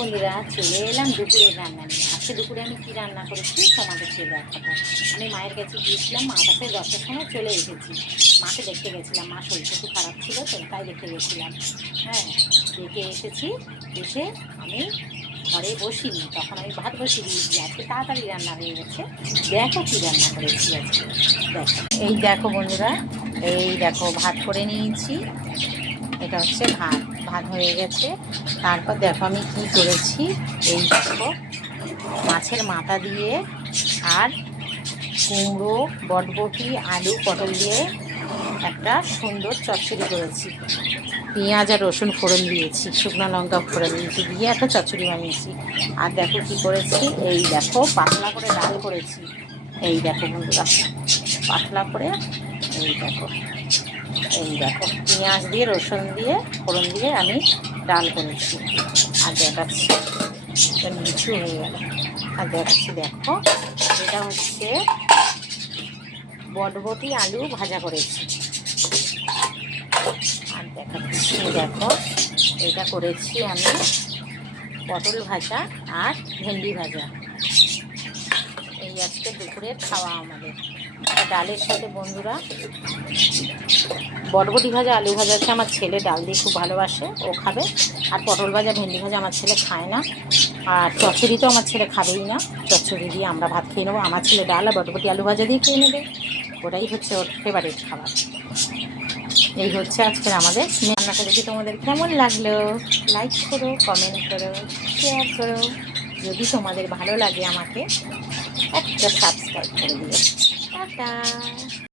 বন্ধুরা, চলে এলাম দুপুরের রান্না নিয়ে। আজকে দুপুরে আমি কী রান্না করেছি তোমাদেরকে দেখাবো। আমি মায়ের কাছে গিয়েছিলাম, মা কাছে 10টার সময় চলে এসেছি। মাকে দেখতে গেছিলাম, মা শরীরটা একটু খারাপ ছিল তো তাই দেখতে গেছিলাম। হ্যাঁ, দেখে এসেছি। এসে আমি ঘরে বসিনি, তখন আমি ভাত বসিয়ে দিয়েছি। আজকে তাড়াতাড়ি রান্না হয়ে গেছে। দেখো কী রান্না করেছি আজকে। দেখো, এই দেখো বন্ধুরা, এই দেখো ভাত করে নিয়েছি। এটা হচ্ছে ভাত, ভাত হয়ে গেছে। তারপর দেখো আমি কি করেছি। এই দেখো, মাছের মাথা দিয়ে আর কুমড়ো, বটবটি, আলু, পটল দিয়ে একটা সুন্দর চচ্চড়ি করেছি। পেঁয়াজ আর রসুন ফোড়ন দিয়েছি, শুকনো লঙ্কা ফোড়ন দিয়েছি, দিয়ে একটা চচ্চড়ি বানিয়েছি। আর দেখো কি করেছি, এই দেখো পাতলা করে ডাল করেছি। এই দেখো বন্ধুরা, পাতলা করে, এই দেখো, এই দেখো পেঁয়াজ দিয়ে রসুন দিয়ে ফোড়ন দিয়ে আমি ডাল করেছি। আর দেখাচ্ছি, এটা নিচু হয়ে গেল। আর দেখাচ্ছি, দেখো এটা হচ্ছে বটবটি আলু ভাজা করেছি। আর দেখাচ্ছি, দেখো এটা করেছি আমি পটল ভাজা আর ভেন্ডি ভাজা। এই আজকে দুপুরের খাওয়া আমাদের। ডালের সাথে বন্ধুরা বটবটি ভাজা, আলু ভাজা হচ্ছে আমার ছেলে ডাল দিয়ে খুব ভালোবাসে, ও খাবে। আর পটল ভাজা, ভেন্ডি ভাজা আমার ছেলে খায় না। আর চচ্চড়ি তো আমার ছেলে খাবেই না। চচ্চড়ি দিয়ে আমরা ভাত খেয়ে নেবো। আমার ছেলে ডাল আর বটবটি আলু ভাজা দিয়ে খেয়ে নেবে। ওটাই হচ্ছে ওর ফেভারিট খাবার। এই হচ্ছে আজকের আমাদের রান্নাটা। দেখি তোমাদের কেমন লাগলো, লাইক করো, কমেন্ট করো, শেয়ার করো। যদি তোমাদের ভালো লাগে আমাকে একটা সাবস্ক্রাইব করে দিও। টাটা।